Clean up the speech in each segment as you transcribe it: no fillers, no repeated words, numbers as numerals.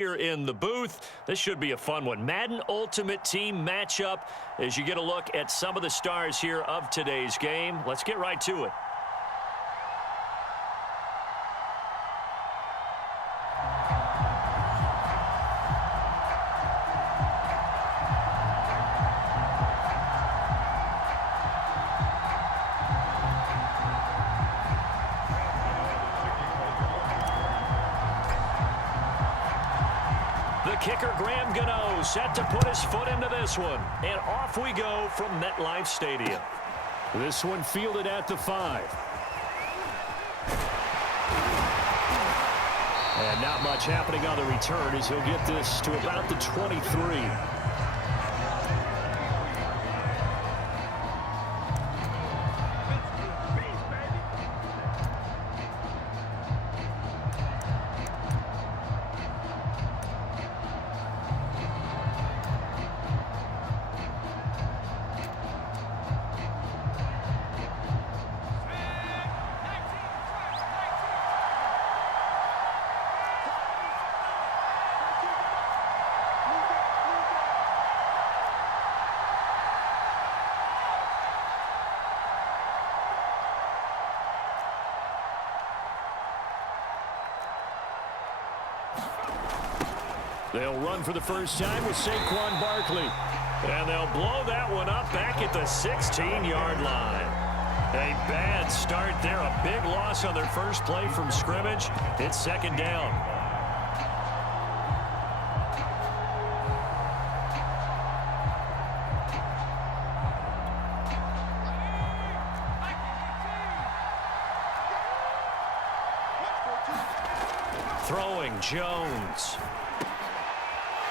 Here in the booth. This should be a fun one. Madden Ultimate Team matchup as you get a look at some of the stars here of today's game. Let's get right to it. The kicker, Graham Gano, set to put his foot into this one. And off we go from MetLife Stadium. This one fielded at the 5. And not much happening on the return as he'll get this to about the 23. They'll run for the first time with Saquon Barkley. And they'll blow that one up back at the 16-yard line. A bad start there. A big loss on their first play from scrimmage. It's second down. Throwing Jones.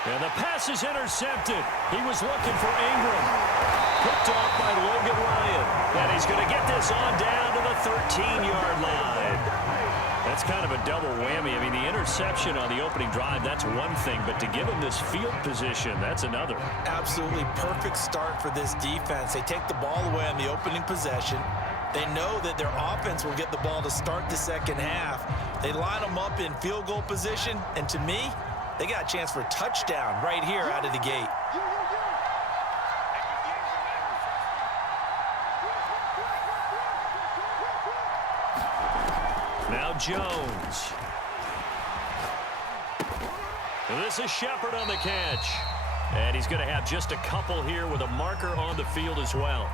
And the pass is intercepted. He was looking for Ingram. Picked off by Logan Ryan. And he's going to get this on down to the 13-yard line. That's kind of a double whammy. I mean, the interception on the opening drive, that's one thing. But to give him this field position, that's another. Absolutely perfect start for this defense. They take the ball away on the opening possession. They know that their offense will get the ball to start the second half. They line them up in field goal position. And to me, they got a chance for a touchdown right here out of the gate. Now Jones. And this is Shepard on the catch. And he's going to have just a couple here with a marker on the field as well.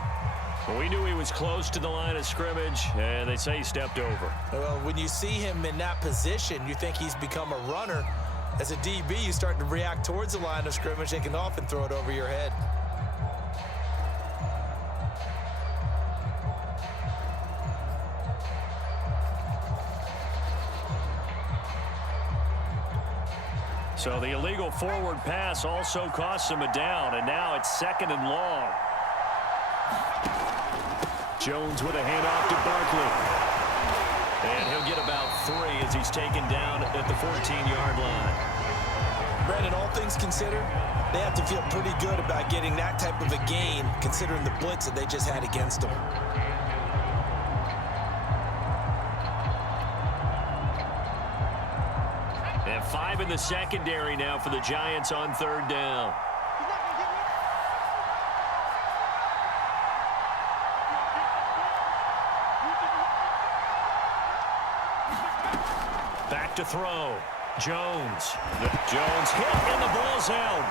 We knew he was close to the line of scrimmage, and they say he stepped over. Well, when you see him in that position, you think he's become a runner. As a DB, you start to react towards the line of scrimmage. They can often throw it over your head. So the illegal forward pass also costs him a down, and now it's second and long. Jones with a handoff to Barkley. And he'll get about 3 as he's taken down at the 14-yard line. Brandon, all things considered, they have to feel pretty good about getting that type of a gain, considering the blitz that they just had against them. And 5 in the secondary now for the Giants on third down. Back to throw. Jones. Jones hit and the ball's out.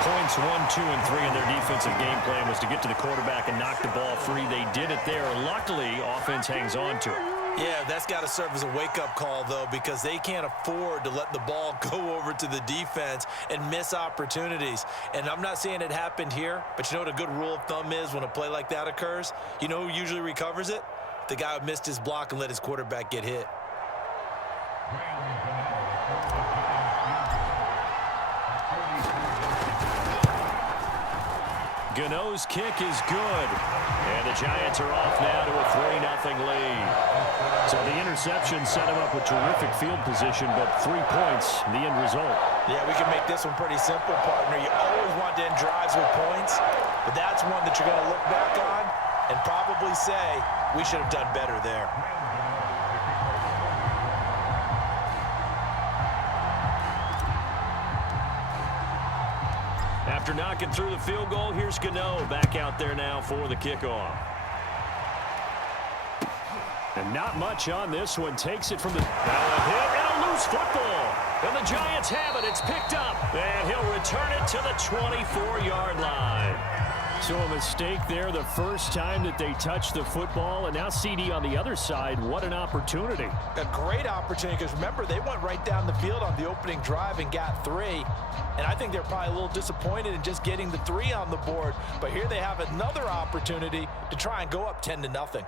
Points 1, 2, and 3 in their defensive game plan was to get to the quarterback and knock the ball free. They did it there. Luckily, offense hangs on to it. Yeah, that's got to serve as a wake-up call, though, because they can't afford to let the ball go over to the defense and miss opportunities. And I'm not saying it happened here, but you know what a good rule of thumb is when a play like that occurs? You know who usually recovers it? The guy who missed his block and let his quarterback get hit. Gano's kick is good. And the Giants are off now to a 3-0 lead. So the interception set him up with terrific field position, but 3 points, the end result. Yeah, we can make this one pretty simple, partner. You always want to end drives with points, but that's one that you're going to look back on and probably say, we should have done better there. After knocking through the field goal, here's Gano back out there now for the kickoff. And not much on this one. Takes it from the... Now a hit and a loose football. And the Giants have it. It's picked up. And he'll return it to the 24-yard line. So a mistake there the first time that they touched the football. And now CD on the other side. What an opportunity. A great opportunity because, remember, they went right down the field on the opening drive and got 3. And I think they're probably a little disappointed in just getting the 3 on the board. But here they have another opportunity to try and go up 10-0.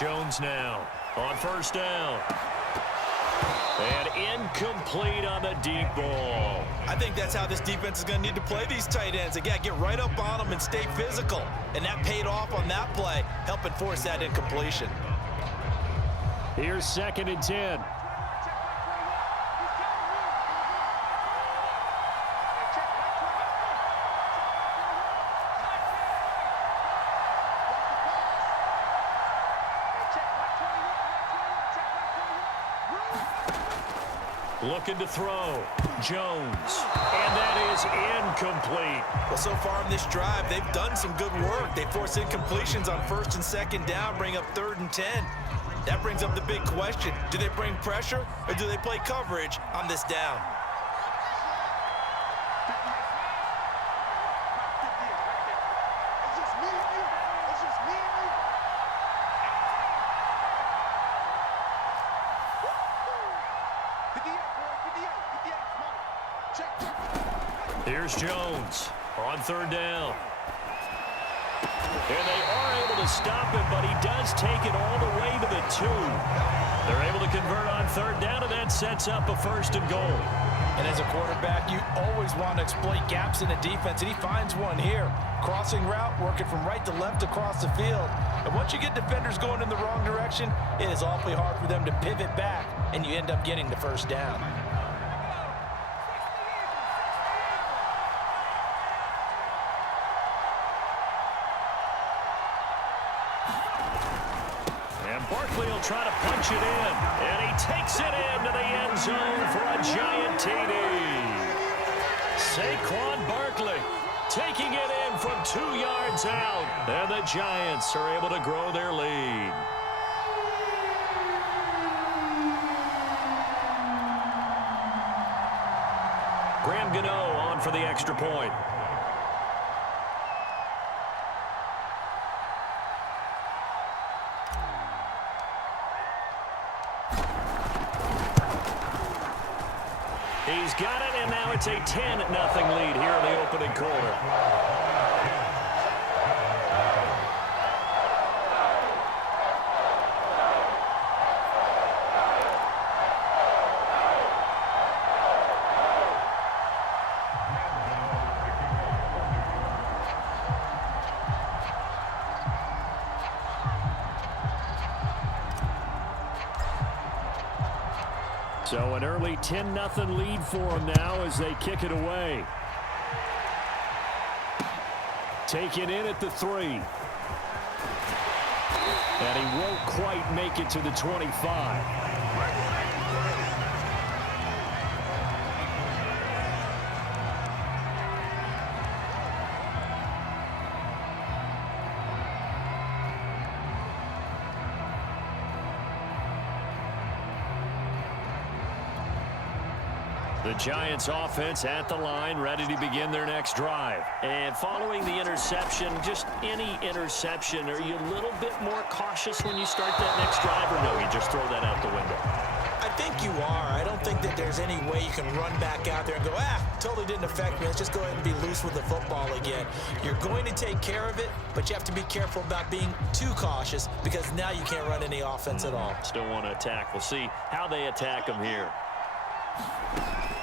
Jones now on first down. And incomplete on the deep ball. I think that's how this defense is going to need to play these tight ends. They got to get right up on them and stay physical. And that paid off on that play, helping force that incompletion. Here's 2nd and 10. Looking to throw. Jones. And that is incomplete. Well, so far in this drive, they've done some good work. They force incompletions on 1st and 2nd down, bring up 3rd and 10. That brings up the big question. Do they bring pressure or do they play coverage on this down? Here's Jones on 3rd down. And they are able to stop him, but he does take it all the way to the 2. They're able to convert on 3rd down, and that sets up a 1st and goal. And as a quarterback, you always want to exploit gaps in the defense, and he finds one here. Crossing route, working from right to left across the field. And once you get defenders going in the wrong direction, it is awfully hard for them to pivot back, and you end up getting the 1st down. Try to punch it in, and he takes it into the end zone for a giant TD. Saquon Barkley taking it in from 2 yards out, and the Giants are able to grow their lead. Graham Gano on for the extra point. He's got it, and now it's a 10-0 lead here in the opening quarter. So an early 10-0 lead for them now as they kick it away. Take it in at the 3. And he won't quite make it to the 25. The Giants offense at the line, ready to begin their next drive. And following the interception, just any interception, are you a little bit more cautious when you start that next drive, or no, you just throw that out the window? I think you are. I don't think that there's any way you can run back out there and go, totally didn't affect me. Let's just go ahead and be loose with the football again. You're going to take care of it, but you have to be careful about being too cautious because now you can't run any offense at all. Still want to attack. We'll see how they attack them here.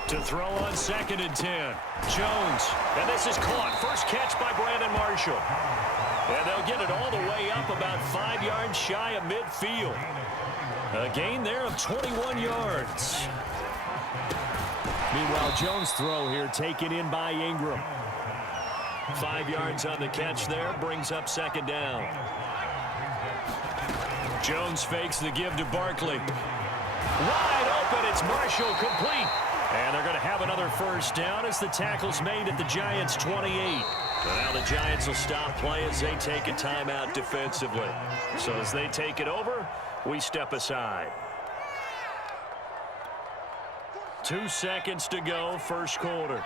To throw on 2nd and 10. Jones. And this is caught. First catch by Brandon Marshall. And they'll get it all the way up about 5 yards shy of midfield. A gain there of 21 yards. Meanwhile, Jones' throw here taken in by Ingram. 5 yards on the catch there. Brings up 2nd down. Jones fakes the give to Barkley. Wide open, it's Marshall, complete. And they're going to have another first down as the tackle's made at the Giants' 28. But now the Giants will stop play as they take a timeout defensively. So as they take it over, we step aside. 2 seconds to go, first quarter.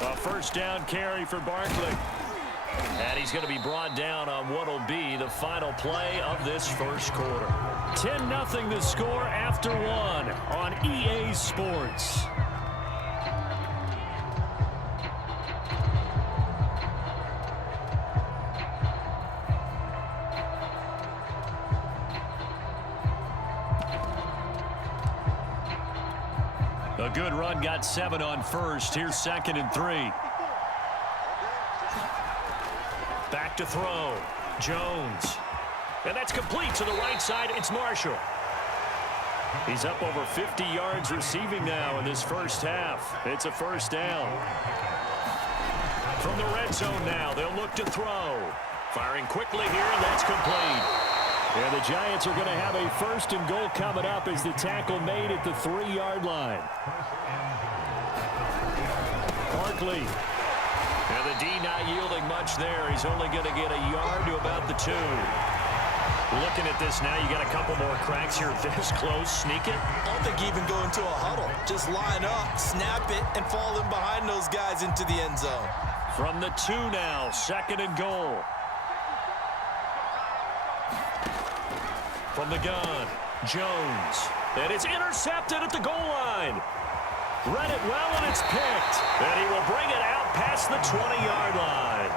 A first down carry for Barkley. And he's going to be brought down on what will be the final play of this first quarter. 10-0 the score after one on EA Sports. A good run, got 7 on first. Here's 2nd and 3. Back to throw. Jones. And that's complete to the right side. It's Marshall. He's up over 50 yards receiving now in this first half. It's a first down. From the red zone now, they'll look to throw. Firing quickly here, and that's complete. And the Giants are going to have a first and goal coming up as the tackle made at the 3-yard line. Barkley. And the D not yielding much there. He's only going to get a yard to about the 2. Looking at this now, you got a couple more cracks here this close. Sneak it. I don't think you even go into a huddle. Just line up, snap it, and fall in behind those guys into the end zone. From the 2 now, 2nd and goal. From the gun, Jones. And it's intercepted at the goal line. Read it well, and it's picked. And he will bring it out past the 20-yard line.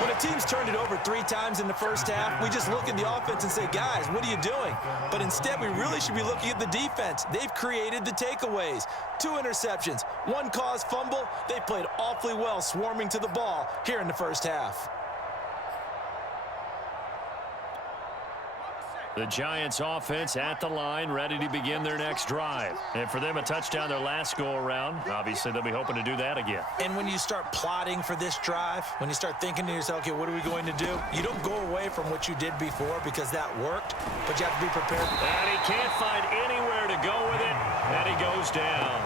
When a team's turned it over 3 times in the first half, we just look at the offense and say, guys, what are you doing? But instead, we really should be looking at the defense. They've created the takeaways. 2 interceptions, 1 caused fumble. They played awfully well swarming to the ball here in the first half. The Giants offense at the line, ready to begin their next drive. And for them, a touchdown their last go-around. Obviously, they'll be hoping to do that again. And when you start plotting for this drive, when you start thinking to yourself, okay, what are we going to do? You don't go away from what you did before because that worked, but you have to be prepared. And he can't find anywhere to go with it, and he goes down.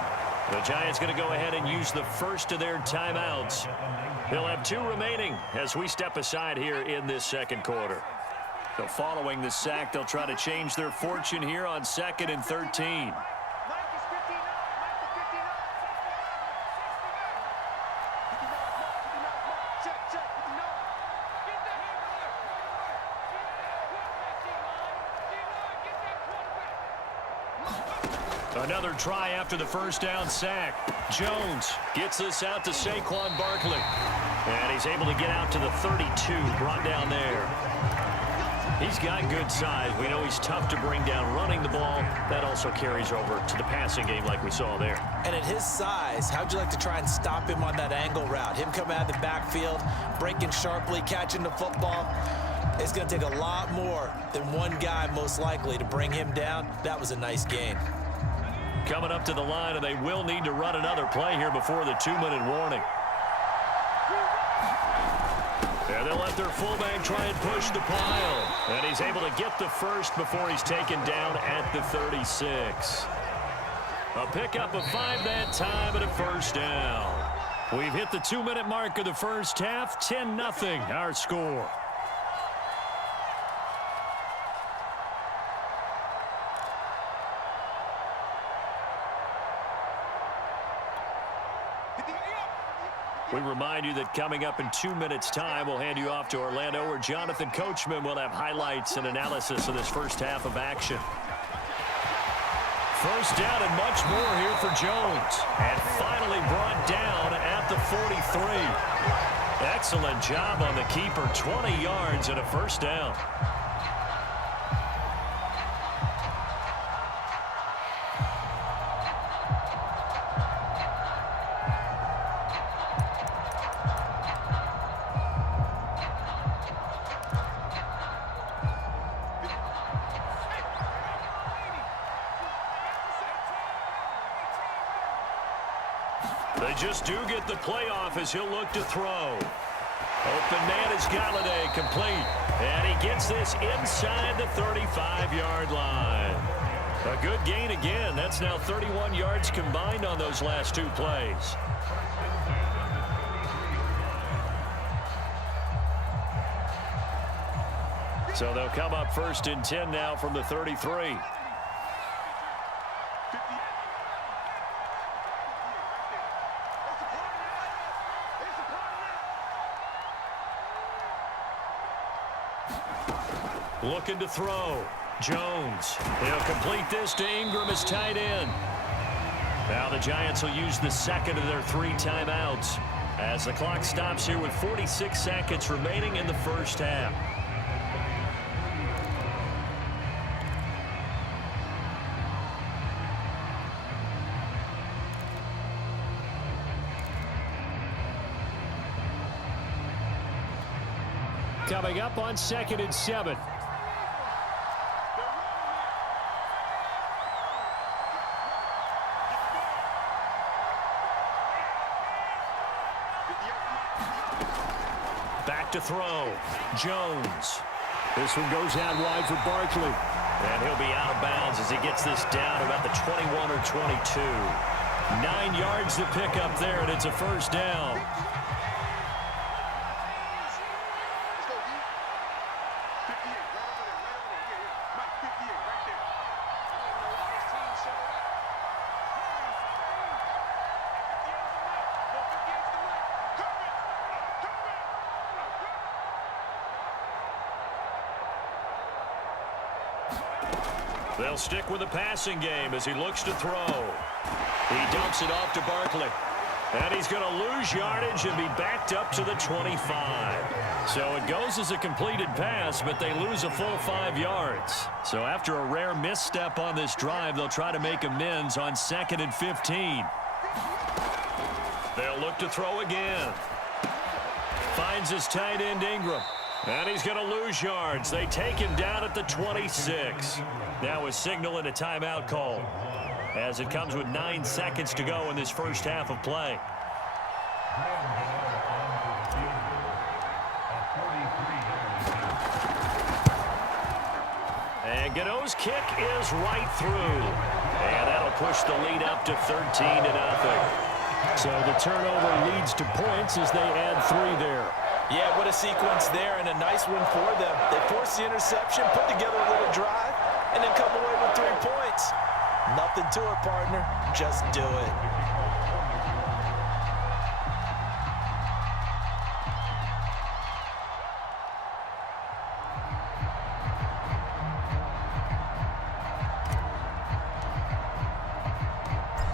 The Giants going to go ahead and use the first of their timeouts. They'll have 2 remaining as we step aside here in this second quarter. So following the sack, they'll try to change their fortune here on 2nd and 13. Another try after the first down sack. Jones gets this out to Saquon Barkley. And he's able to get out to the 32, brought down there. He's got good size. We know he's tough to bring down running the ball. That also carries over to the passing game like we saw there. And at his size, how'd you like to try and stop him on that angle route? Him coming out of the backfield, breaking sharply, catching the football. It's going to take a lot more than one guy most likely to bring him down. That was a nice game. Coming up to the line, and they will need to run another play here before the 2-minute warning. And they'll let their fullback try and push the pile. And he's able to get the first before he's taken down at the 36. A pickup of 5 that time and a first down. We've hit the 2-minute mark of the first half. 10-0 our score. We remind you that coming up in 2 minutes' time, we'll hand you off to Orlando, where Jonathan Coachman will have highlights and analysis of this first half of action. First down and much more here for Jones. And finally brought down at the 43. Excellent job on the keeper. 20 yards and a first down. They just do get the playoff as he'll look to throw. Open man is Galladay, complete. And he gets this inside the 35-yard line. A good gain again. That's now 31 yards combined on those last two plays. So they'll come up 1st and 10 now from the 33. Looking to throw. Jones. He'll complete this to Ingram as tight end. Now the Giants will use the second of their 3 timeouts as the clock stops here with 46 seconds remaining in the first half. Coming up on 2nd and 7. Back to throw. Jones. This one goes out wide for Barkley. And he'll be out of bounds as he gets this down about the 21 or 22. 9 yards to pick up there, and it's a first down. They'll stick with the passing game as he looks to throw. He dumps it off to Barkley. And he's going to lose yardage and be backed up to the 25. So it goes as a completed pass, but they lose a full 5 yards. So after a rare misstep on this drive, they'll try to make amends on 2nd and 15. They'll look to throw again. Finds his tight end Ingram. And he's going to lose yards. They take him down at the 26. Now a signal and a timeout call as it comes with 9 seconds to go in this first half of play. And Gano's kick is right through. And that'll push the lead up to 13-0. So the turnover leads to points as they add 3 there. Yeah, what a sequence there, and a nice one for them. They forced the interception, put together a little drive, and then come away with 3 points. Nothing to it, partner. Just do it.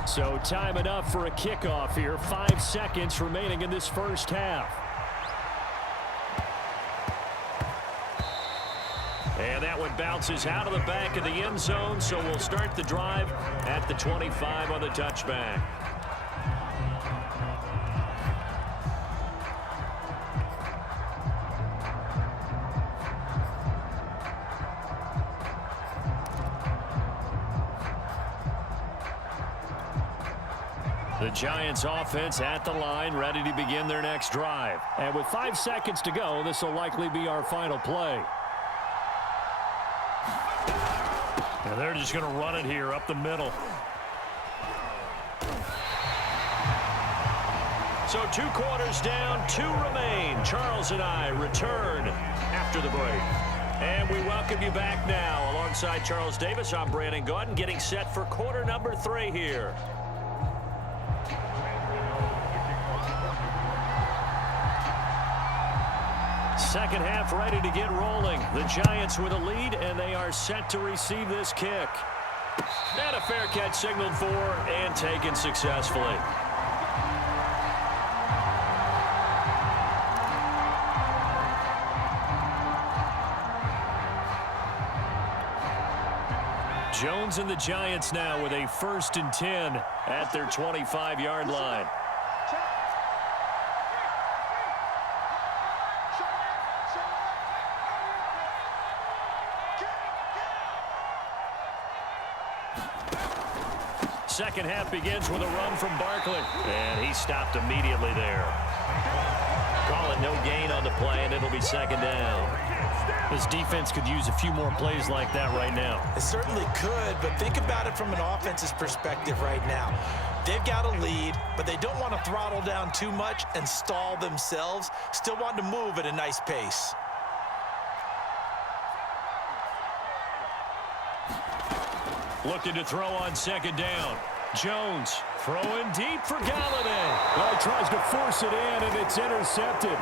So time enough for a kickoff here. 5 seconds remaining in this first half. And that one bounces out of the back of the end zone, so we'll start the drive at the 25 on the touchback. The Giants offense at the line, ready to begin their next drive. And with 5 seconds to go, this will likely be our final play. And they're just going to run it here up the middle. So 2 quarters down, 2 remain. Charles and I return after the break. And we welcome you back now. Alongside Charles Davis, I'm Brandon Gaudin, getting set for quarter number 3 here. Second half ready to get rolling. The Giants with a lead, and they are set to receive this kick. And a fair catch signaled for and taken successfully. Jones and the Giants now with a 1st and 10 at their 25-yard line. Second half begins with a run from Barkley. And he stopped immediately there. Call it no gain on the play, and it'll be second down. This defense could use a few more plays like that right now. It certainly could, but think about it from an offense's perspective right now. They've got a lead, but they don't want to throttle down too much and stall themselves. Still want to move at a nice pace. Looking to throw on second down. Jones throwing deep for Galladay. Well, he tries to force it in, and it's intercepted.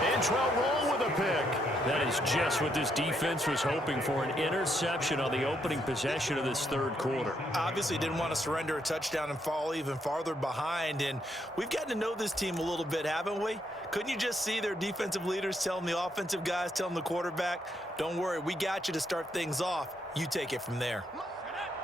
Antrell Roll with a pick. That is just what this defense was hoping for, an interception on the opening possession of this third quarter. Obviously didn't want to surrender a touchdown and fall even farther behind, and we've gotten to know this team a little bit, haven't we? Couldn't you just see their defensive leaders telling the offensive guys, telling the quarterback, don't worry, we got you to start things off. You take it from there.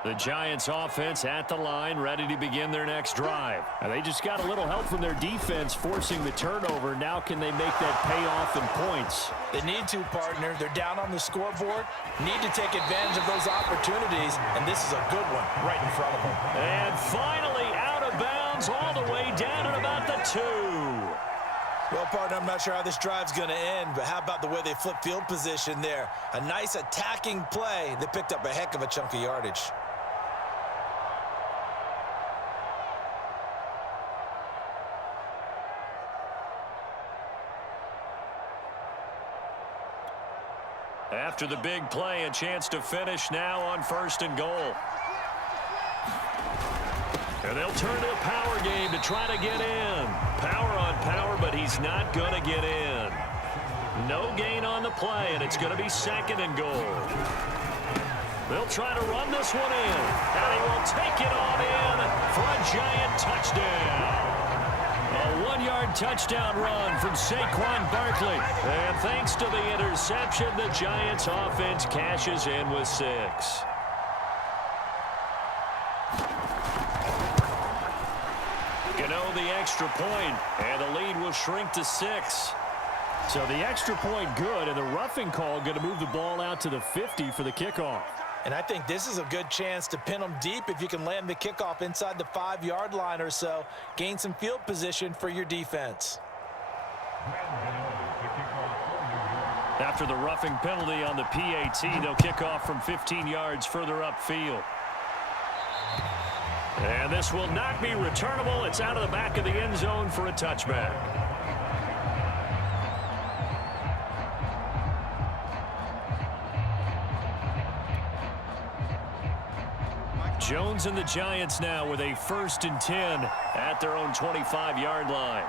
The Giants offense at the line, ready to begin their next drive. And they just got a little help from their defense forcing the turnover. Now can they make that pay off in points? They need to, partner. They're down on the scoreboard. Need to take advantage of those opportunities, and this is a good one right in front of them. And finally out of bounds all the way down at about the 2. Well, partner, I'm not sure how this drive's going to end, but how about the way they flip field position there? A nice attacking play. They picked up a heck of a chunk of yardage. After the big play, a chance to finish now on 1st and goal. And they'll turn to a power game to try to get in. Power on power, but he's not going to get in. No gain on the play, and it's going to be 2nd and goal. They'll try to run this one in, and he will take it on in for a Giant touchdown. A 1-yard touchdown run from Saquon Barkley. And thanks to the interception, the Giants offense cashes in with 6. The extra point, and the lead will shrink to 6. So the extra point good, and the roughing call going to move the ball out to the 50 for the kickoff. And I think this is a good chance to pin them deep if you can land the kickoff inside the 5-yard line or so. Gain some field position for your defense. After the roughing penalty on the PAT, they'll kick off from 15 yards further upfield. And this will not be returnable. It's out of the back of the end zone for a touchback. Jones and the Giants now with a 1st and 10 at their own 25-yard line.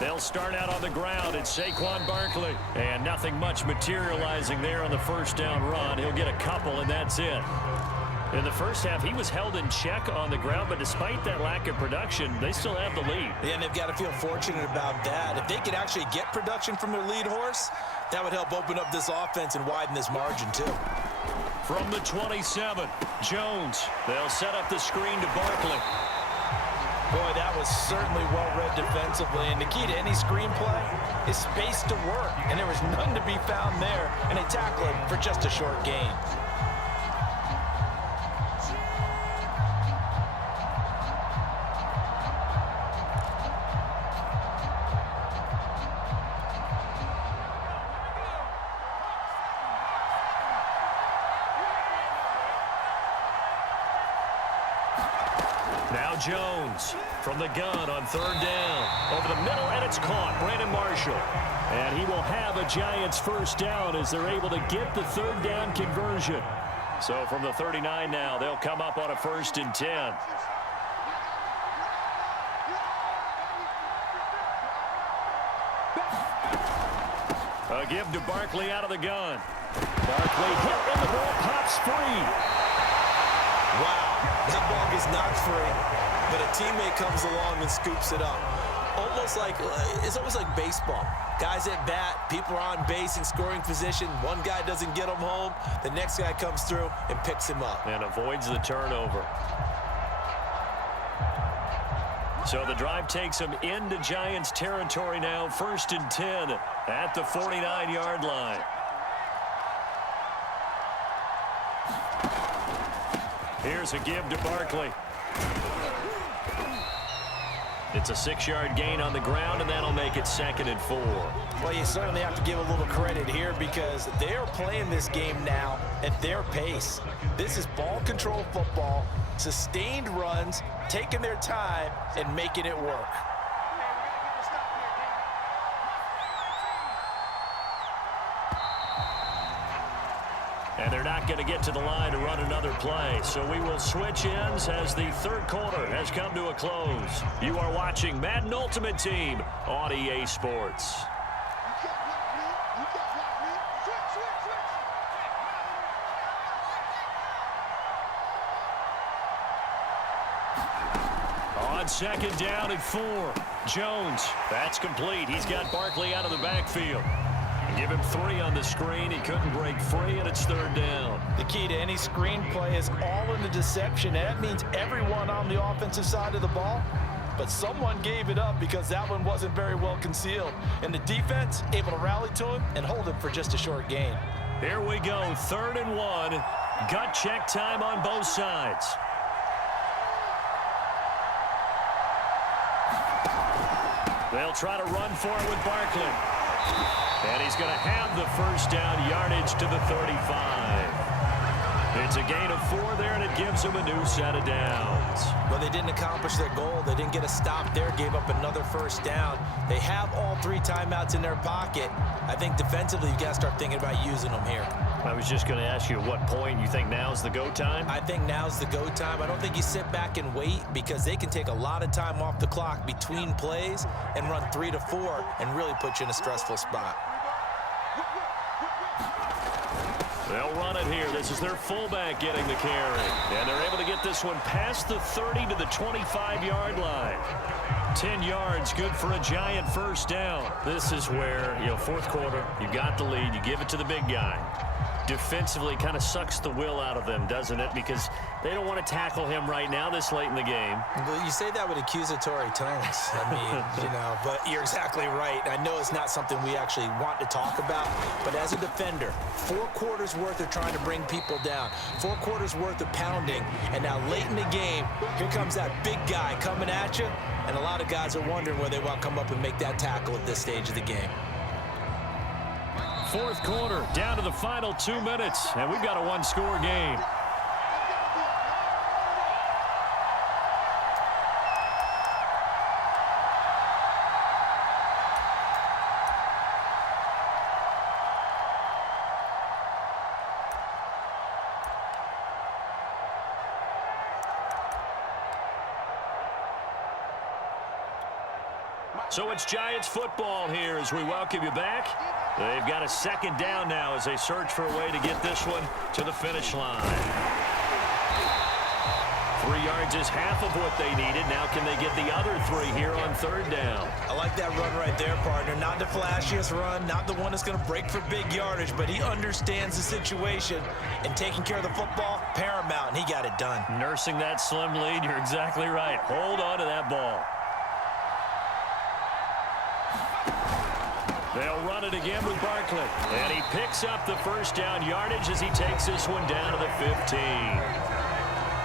They'll start out on the ground. It's Saquon Barkley. And nothing much materializing there on the 1st down run. He'll get a couple, and that's it. In the first half, he was held in check on the ground, but despite that lack of production, they still have the lead. Yeah, and they've got to feel fortunate about that. If they could actually get production from their lead horse, that would help open up this offense and widen this margin, too. From the 27, Jones. They'll set up the screen to Barkley. Boy, that was certainly well-read defensively, and the key to any screenplay is space to work, and there was none to be found there, and they tackle it for just a short gain. Now Jones from the gun on 3rd down. Over the middle, and it's caught. Brandon Marshall. And he will have a Giants 1st down as they're able to get the 3rd down conversion. So from the 39 now, they'll come up on a 1st and 10. A give to Barkley out of the gun. Barkley hit, and the ball pops free. Wow, that ball is not free, but a teammate comes along and scoops it up. It's almost like baseball. Guys at bat, people are on base in scoring position. One guy doesn't get him home. The next guy comes through and picks him up. And avoids the turnover. So the drive takes them into Giants territory now. 1st and 10 at the 49-yard line. Here's a give to Barkley. It's a 6-yard gain on the ground, and that'll make it 2nd and 4. Well, you certainly have to give a little credit here because they are playing this game now at their pace. This is ball control football, sustained runs, taking their time, and making it work. And they're not going to get to the line to run another play. So we will switch ends as the 3rd quarter has come to a close. You are watching Madden Ultimate Team on EA Sports. On 2nd down and 4. Jones. That's complete. He's got Barkley out of the backfield. Give him 3 on the screen. He couldn't break free, and it's 3rd down. The key to any screenplay is all in the deception. And that means everyone on the offensive side of the ball. But someone gave it up because that one wasn't very well concealed. And the defense able to rally to him and hold him for just a short gain. Here we go, 3rd and 1. Gut check time on both sides. They'll try to run for it with Barkley. And he's going to have the 1st down, yardage to the 35. It's a gain of 4 there, and it gives them a new set of downs. Well, they didn't accomplish their goal. They didn't get a stop there, gave up another 1st down. They have all 3 timeouts in their pocket. I think defensively, you've got to start thinking about using them here. I was just going to ask you at what point you think now's the go time? I think now's the go time. I don't think you sit back and wait because they can take a lot of time off the clock between plays and run 3 to 4 and really put you in a stressful spot. They'll run it here. This is their fullback getting the carry. And they're able to get this one past the 30 to the 25-yard line. 10 yards, good for a Giant 1st down. This is where, 4th quarter, you got the lead, you give it to the big guy. Defensively kind of sucks the will out of them, doesn't it? Because they don't want to tackle him right now this late in the game. Well, you say that with accusatory tones. I mean, but you're exactly right. I know it's not something we actually want to talk about, but as a defender, 4 quarters worth of trying to bring people down, 4 quarters worth of pounding, and now late in the game, here comes that big guy coming at you, and a lot of guys are wondering where they want to come up and make that tackle at this stage of the game. 4th quarter, down to the final 2 minutes, and we've got a 1-score game. So it's Giants football here as we welcome you back. They've got a 2nd down now as they search for a way to get this one to the finish line. 3 yards is half of what they needed. Now can they get the other 3 here on 3rd down? I like that run right there, partner. Not the flashiest run, not the one that's going to break for big yardage, but he understands the situation, and taking care of the football, paramount, and he got it done. Nursing that slim lead, you're exactly right. Hold on to that ball. They'll run it again with Barkley. And he picks up the 1st down yardage as he takes this one down to the 15.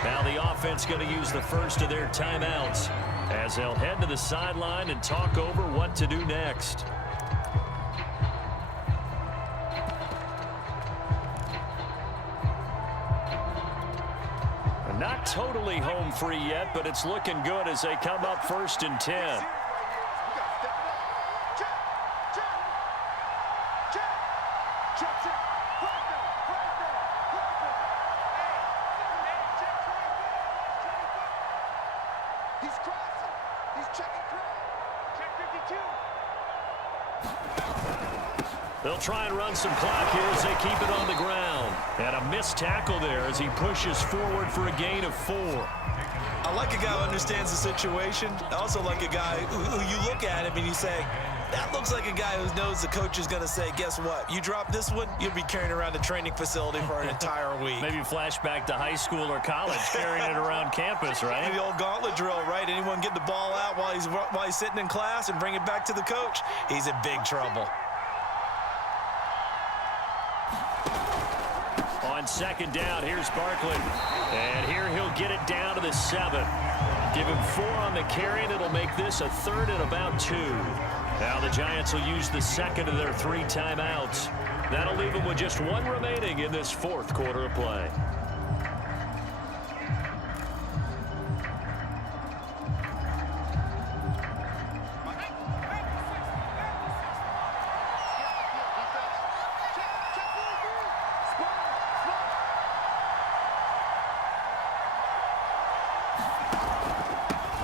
Now the offense going to use the 1st of their timeouts as they'll head to the sideline and talk over what to do next. Not totally home free yet, but it's looking good as they come up 1st and 10. They'll try and run some clock here as they keep it on the ground. And a missed tackle there as he pushes forward for a gain of 4. I like a guy who understands the situation. I also like a guy who you look at him and you say, that looks like a guy who knows the coach is going to say, guess what? You drop this one, you'll be carrying around the training facility for an entire week. Maybe flashback to high school or college, carrying it around campus, right? The old gauntlet drill, right? Anyone get the ball out while he's sitting in class and bring it back to the coach, he's in big trouble. On second down, here's Barkley. And here he'll get it down to the 7. Give him 4 on the carry, and it'll make this a 3rd and about 2. Now the Giants will use the second of their 3 timeouts. That'll leave them with just 1 remaining in this 4th quarter of play.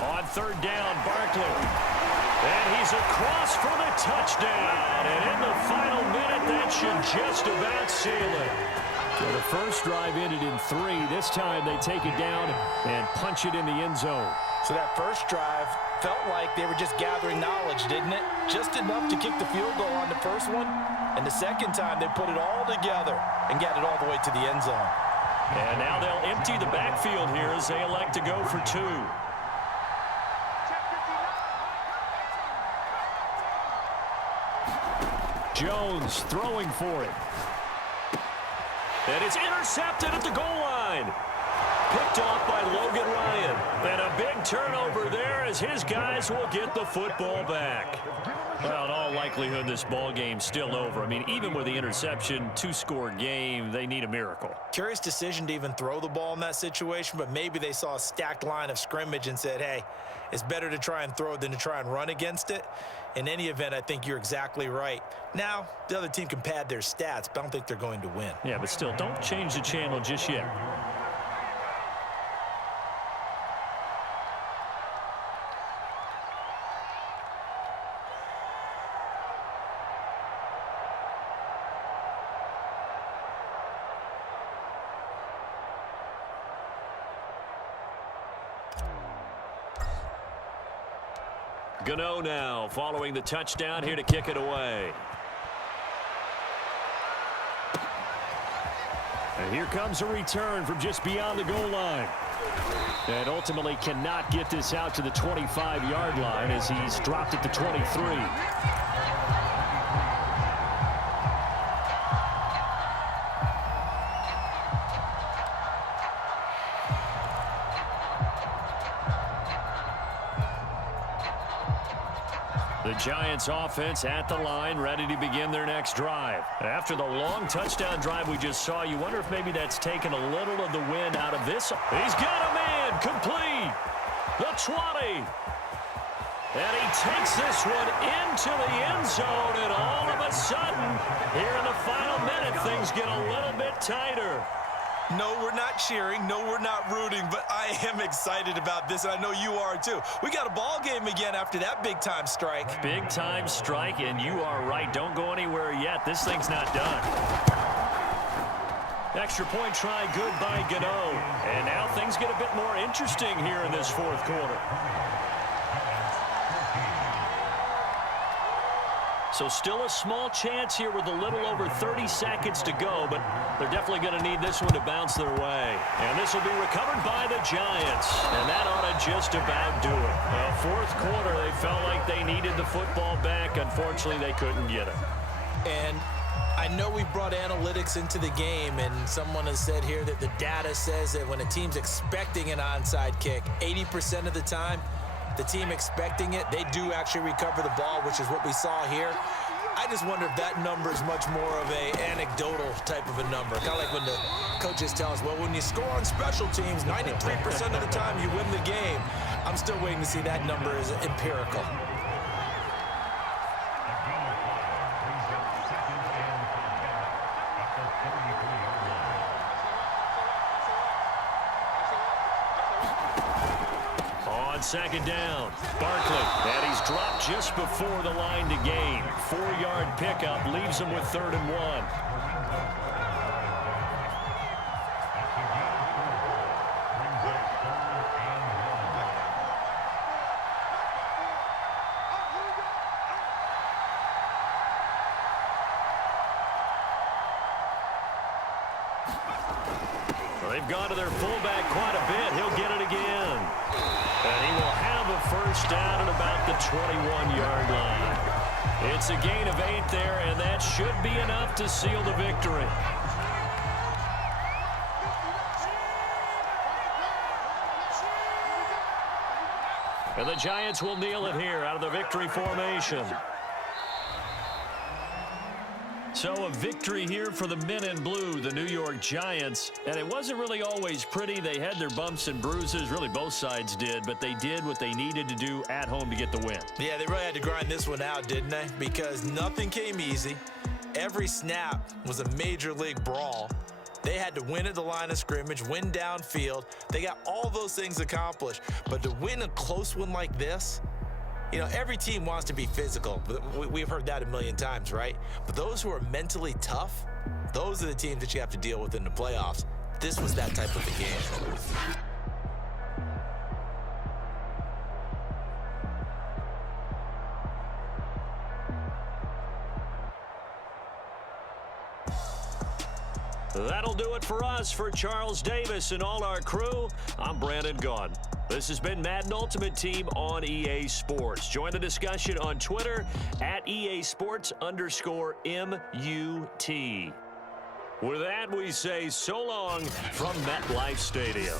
On third down, Barkley. And he's across for the touchdown. And in the final minute, that should just about seal it. So the first drive ended in 3. This time they take it down and punch it in the end zone. So that first drive felt like they were just gathering knowledge, didn't it? Just enough to kick the field goal on the first one. And the second time they put it all together and got it all the way to the end zone. And now they'll empty the backfield here as they elect to go for 2. Jones throwing for it. And it's intercepted at the goal line. Picked off by Logan Ryan. And a big turnover there as his guys will get the football back. Well, in all likelihood, this ball game's still over. I mean, even with the interception, 2-score game, they need a miracle. Curious decision to even throw the ball in that situation, but maybe they saw a stacked line of scrimmage and said, hey, it's better to try and throw than to try and run against it. In any event, I think you're exactly right. Now, the other team can pad their stats, but I don't think they're going to win. Yeah, but still, don't change the channel just yet. Gano now following the touchdown here to kick it away. And here comes a return from just beyond the goal line. And ultimately cannot get this out to the 25-yard line as he's dropped at the 23. The Giants offense at the line, ready to begin their next drive. After the long touchdown drive we just saw, you wonder if maybe that's taken a little of the wind out of this. He's got a man complete. The 20. And he takes this one into the end zone, and all of a sudden, here in the final minute, things get a little bit tighter. No, we're not cheering. No, we're not rooting, but I am excited about this, and I know you are too. We got a ball game again after that big-time strike. Big-time strike, and you are right. Don't go anywhere yet. This thing's not done. Extra point try good by Gano. And now things get a bit more interesting here in this 4th quarter. So still a small chance here with a little over 30 seconds to go, but they're definitely going to need this one to bounce their way. And this will be recovered by the Giants, and that ought to just about do it. 4th quarter, they felt like they needed the football back. Unfortunately, they couldn't get it. And I know we brought analytics into the game, and someone has said here that the data says that when a team's expecting an onside kick, 80% of the time, the team expecting it, they do actually recover the ball, which is what we saw here. I just wonder if that number is much more of a anecdotal type of a number. Kind of like when the coaches tell us, well, when you score on special teams, 93% of the time you win the game. I'm still waiting to see that number is empirical. Second down, Barkley, and he's dropped just before the line to gain. 4-yard pickup leaves him with 3rd and 1. They've gone to their fullback quite a bit. He'll get it again. And he will have a first down at about the 21-yard line. It's a gain of 8 there, and that should be enough to seal the victory. And the Giants will kneel it here out of the victory formation. So a victory here for the men in blue, the New York Giants. And it wasn't really always pretty. They had their bumps and bruises. Really, both sides did. But they did what they needed to do at home to get the win. Yeah, they really had to grind this one out, didn't they? Because nothing came easy. Every snap was a major league brawl. They had to win at the line of scrimmage, win downfield. They got all those things accomplished. But to win a close one like this, you know, every team wants to be physical. We've heard that a million times, right? But those who are mentally tough, those are the teams that you have to deal with in the playoffs. This was that type of a game. That'll do it for us. For Charles Davis and all our crew, I'm Brandon Gaudin. This has been Madden Ultimate Team on EA Sports. Join the discussion on Twitter at EA Sports_MUT. With that, we say so long from MetLife Stadium.